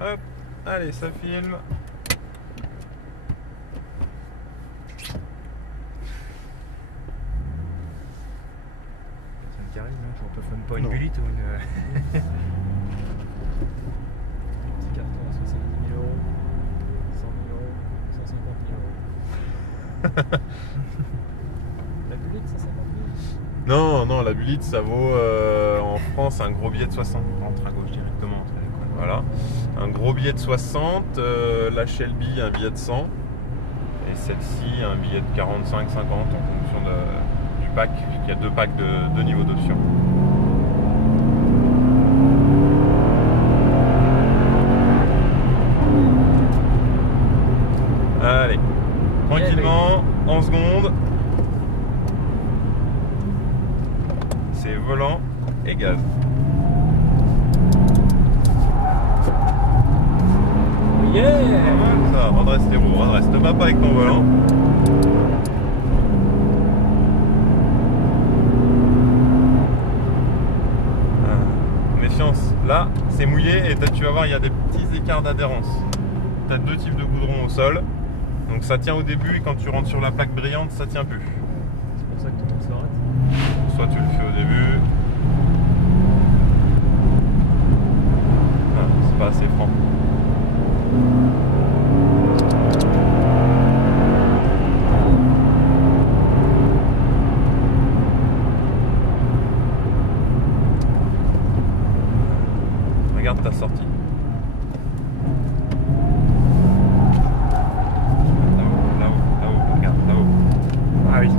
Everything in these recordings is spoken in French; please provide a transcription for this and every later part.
Hop, allez, ça filme. Personne qui arrive, non? On te phone pas une Non. bulite ou une. Petit carton à 70 000 euros, 100 000 euros, 150 000 euros. La bulite, 150 000? Non, non, la bulite, ça vaut en France un gros billet de 60. Entre à gauche directement, entre l'école. Voilà. Un gros billet de 60, la Shelby, un billet de 100. Et celle-ci, un billet de 45-50 en fonction du pack, puisqu'il y a deux packs de deux niveaux d'options. Allez, tranquillement, en seconde. C'est volant et gaz. Yeah! Ça, redresse tes roues, redresse, te bats pas avec ton volant. Méfiance, là c'est mouillé et tu vas voir il y a des petits écarts d'adhérence. Tu as deux types de goudron au sol, donc ça tient au début et quand tu rentres sur la plaque brillante ça tient plus. C'est pour ça que tout le monde s'arrête. Soit tu le fais au début, c'est pas assez franc. Regarde ta sortie. Là-haut, regarde, là-haut. Ah oui.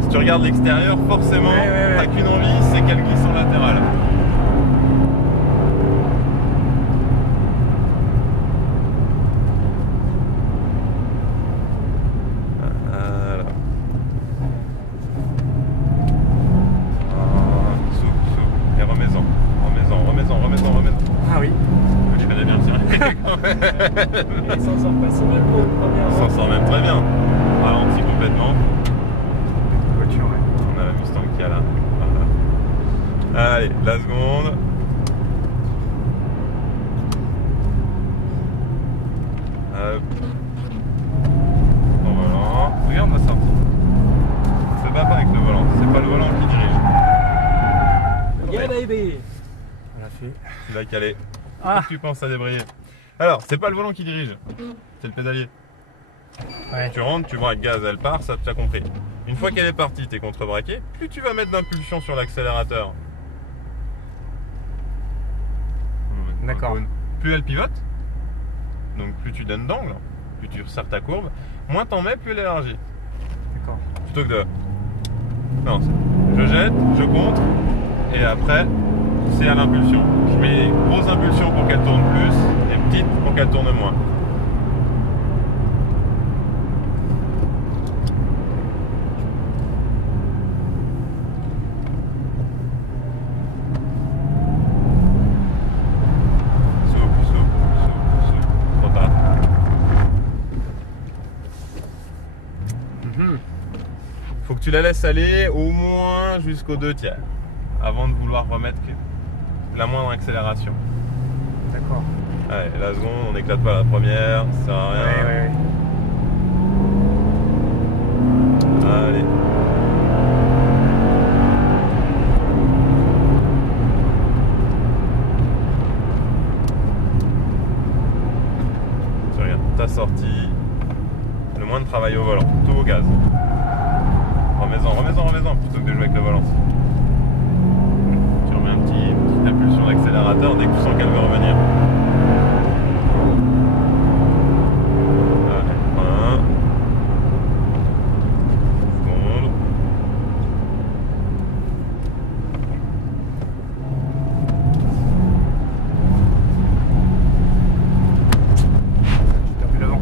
Si tu regardes l'extérieur, forcément, Ouais. t'as qu'une envie, c'est qu'elle glisse en latéral. Voilà. Souple. Et remets-en. Ah oui. Je connais bien le circuit quand même. Et il s'en sort pas si mal pour une première. On s'en sort même très bien. Ralenti complètement. Voiture, ouais. On a la Mustang qui est là. Voilà. Allez, la seconde. Hop. Bon volant. Regarde ma sortie. Se bat pas avec le volant. C'est pas le volant qui dirige. Yeah baby! On l'a fait. Tu l'as calé. Ah. Tu penses à débrayer. Alors, c'est pas le volant qui dirige. C'est le pédalier. Ouais. Tu rentres, tu vois le gaz, elle part, ça tu as compris. Une fois qu'elle est partie, t'es contrebraqué, plus tu vas mettre d'impulsion sur l'accélérateur. D'accord. Plus elle pivote, donc plus tu donnes d'angle, plus tu resserres ta courbe, moins t'en mets, plus elle élargit. D'accord. Plutôt que de... Non, je jette, je contre, et après, c'est à l'impulsion. Je mets grosse impulsion pour qu'elle tourne plus, et petite pour qu'elle tourne moins. Trop tard. Faut que tu la laisses aller au moins jusqu'aux 2/3 avant de vouloir remettre la moindre accélération. D'accord. Allez, la seconde, on n'éclate pas la première, ça sert à rien. Ouais. Allez. Tu regardes ta sortie, le moins de travail au volant, tout au gaz. Remets-en, plutôt que de jouer avec le volant. Tu remets une petite impulsion d'accélérateur dès que tu sens qu'elle veut revenir. Allez, frein. Seconde. J'ai perdu l'avant.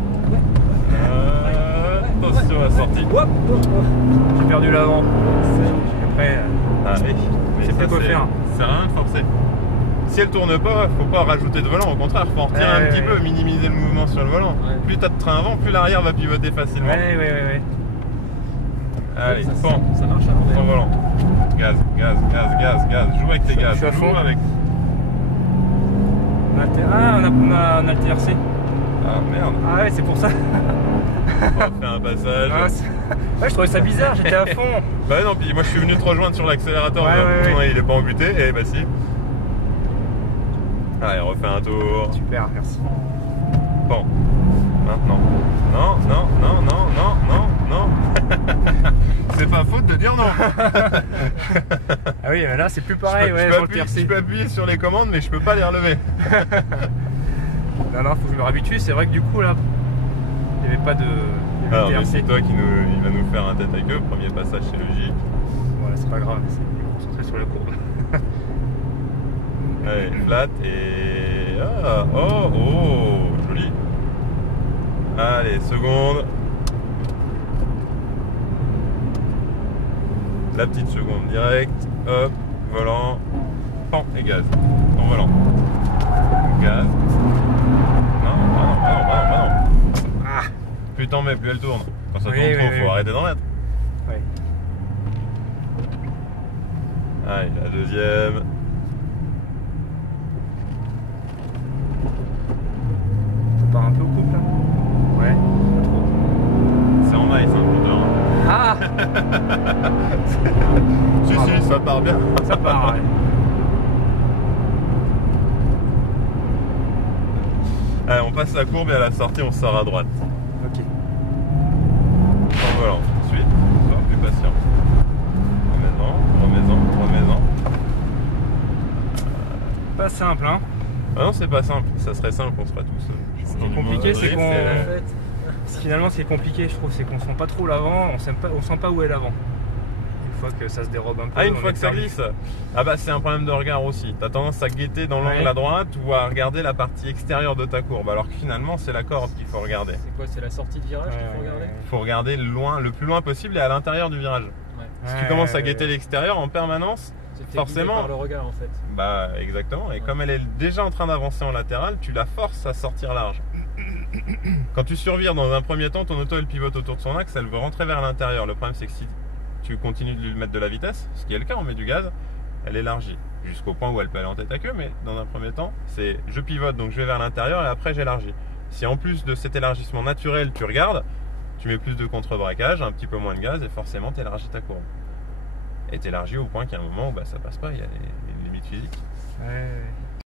Attention à la sortie. Hop. J'ai perdu l'avant. Après, Allez, mais c'est ça, plus quoi faire. C'est rien de forcer. Si elle tourne pas, faut pas rajouter de volant, au contraire, faut en retirer un petit peu, minimiser le mouvement sur le volant. Ouais. Plus t'as de train avant, plus l'arrière va pivoter facilement. Ouais. Allez, ça, prends, ça marche à l'envers. prends volant. Gaz. Joue avec tes gaz. Je suis à fond. Joue avec. On a un LTRC. Ah merde. Ah ouais, c'est pour ça. On a fait un passage. Ouais, je trouvais ça bizarre, j'étais à fond. Bah non, puis moi je suis venu te rejoindre sur l'accélérateur. Ouais. Il est pas embuté, et bah si. Allez, refait un tour. Super, merci. Bon, maintenant. Non. C'est pas faute de dire non. Ah oui, mais là c'est plus pareil, je peux appuyer sur les commandes, mais je peux pas les relever. Non, faut que je me réhabitue. C'est vrai que du coup là, il n'y avait pas de. Alors, mais c'est toi qui il va nous faire un tête à queue. Premier passage, c'est logique. Voilà, c'est pas grave, c'est concentré sur la courbe. Allez, flat et. Ah, oh, joli. Allez, seconde. La petite seconde directe. Hop, volant. Pan et gaz. En volant. Gaz. Non. Ah. Plus t'en mets, plus elle tourne. Quand ça tourne trop, faut arrêter d'en mettre. Oui. Allez, la deuxième. Ça part un peu au couple là. Ouais, pas trop. C'est en maille, c'est un compteur. Ah. Si, ça part bien. Ça part, ouais. Allez, on passe la courbe et à la sortie, on sort à droite. Ok. En volant, tout de suite. Sois plus patient. Remets-en. Pas simple, hein. Ah non, c'est pas simple. Ça serait simple, on sera tous. Ce qui est compliqué, c'est qu'on. la fête. Finalement, ce qui est compliqué, je trouve, c'est qu'on sent pas trop l'avant. On sent pas où est l'avant. Une fois que ça se dérobe un peu. Ah, une fois que ça glisse. Ah bah c'est un problème de regard aussi. T'as tendance à guetter dans l'angle à droite ou à regarder la partie extérieure de ta courbe, alors que finalement c'est la corde qu'il faut regarder. C'est quoi, c'est la sortie de virage qu'il faut regarder? Il faut regarder le plus loin possible et à l'intérieur du virage. Si tu commences à guetter l'extérieur en permanence, forcément par le regard en fait. Bah exactement, et comme elle est déjà en train d'avancer en latéral, tu la forces à sortir large. Quand tu survires dans un premier temps, ton auto elle pivote autour de son axe, elle veut rentrer vers l'intérieur. Le problème c'est que si tu continues de lui mettre de la vitesse, ce qui est le cas, on met du gaz, elle élargit jusqu'au point où elle peut aller en tête à queue, mais dans un premier temps c'est je pivote, donc je vais vers l'intérieur et après j'élargis. Si en plus de cet élargissement naturel tu regardes, tu mets plus de contre-braquage, un petit peu moins de gaz et forcément tu élargis ta courbe. Et t'élargis au point qu'il y a un moment où bah, ça passe pas, il y a les limites physiques. Ouais.